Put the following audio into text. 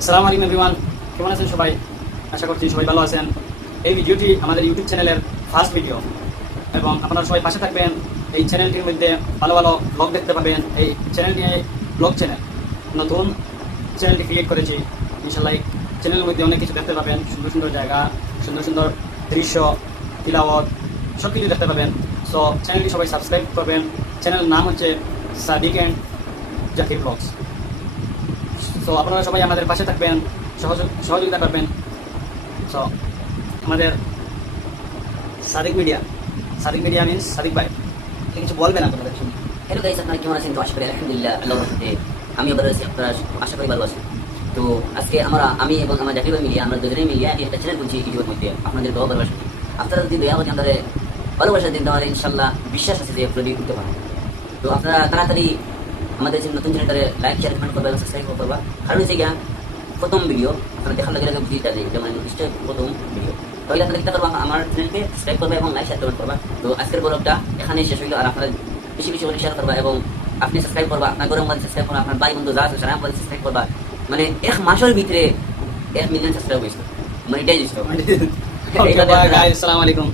আসসালামু আলাইকুম এভরিওয়ান, কেমন আছেন সবাই? আশা করছি সবাই ভালো আছেন। এই ভিডিওটি আমাদের ইউটিউব চ্যানেলের ফার্স্ট ভিডিও এবং আপনারা সবাই পাশে থাকবেন। এই চ্যানেলটির মধ্যে ভালো ভালো ব্লগ দেখতে পাবেন। এই চ্যানেলটি ব্লগ চ্যানেল, নতুন চ্যানেলটি ক্রিয়েট করেছি। ইনশাআল্লাহ এই চ্যানেলের মধ্যে অনেক কিছু দেখতে পাবেন, সুন্দর সুন্দর জায়গা, সুন্দর সুন্দর দৃশ্য, তিলাওয়াত, সব কিছু দেখতে পাবেন। সো চ্যানেলটি সবাই সাবস্ক্রাইব করবেন। চ্যানেলের নাম হচ্ছে Sadiq and Zakir blogs. So আপনারা সবাই আমাদের পাশে থাকবেন, সহযোগিতা করবেন। সো আমাদের সাদিক মিডিয়া মিনস সাদিক ভাই কিছু বলবেন আপনাদের শুনি। হ্যালো গাইস, আপনারা কেমন আছেন? তো আশা করি আলহামদুলিল্লাহ আল্লাহর রহমতে আমি ভালো আছি, আপনারা আশা করি ভালো আছেন। তো আজকে আমি এবং আমার জাকির ভাই মিলিয়ে আমরা দুজনেই মিলিয়ে একটা চ্যানেল খুলছি ইউটিউবের মধ্যে আপনাদের দোয়া ভালোবাসা। আপনারা যদি দয়া করে আমাদের ভালোবাসা দিন, তাহলে ইনশাল্লাহ বিশ্বাস আছে যে আপলোড করতে পারবেন। তো আপনারা তাড়াতাড়ি আমাদের নতুন চ্যানেলটারে লাইক, শেয়ার, কমেন্ট করবেন, সাবস্ক্রাইব করবা। কারণ হচ্ছে গিয়া প্রথম ভিডিও আপনারা দেখার লাগে বুঝিটা যে যেমন নিশ্চয়ই প্রথম ভিডিও, তাহলে আপনারা কিতা করবা, আমার চ্যানেলকে সাবস্ক্রাইব করবা এবং লাইক, শেয়ার, কমেন্ট করবা। তো আজকের ব্লগটা এখানেই শেষ হইল। আর আপনারা বেশি বেশি করে শেয়ার করবা এবং আপনি সাবস্ক্রাইব করবা, আপনার গরম মধ্যে সাবস্ক্রাইব করবা, আপনার ভাই বন্ধু যা আছে সারা আমাদের সাবস্ক্রাইব করবা। মানে 1 মাসের ভিতরে 1 মিলিয়ন সাবস্ক্রাইব হয়েছে, মানে এটাই জিনিস। ওকে বাই গাইস, আসসালামু আলাইকুম।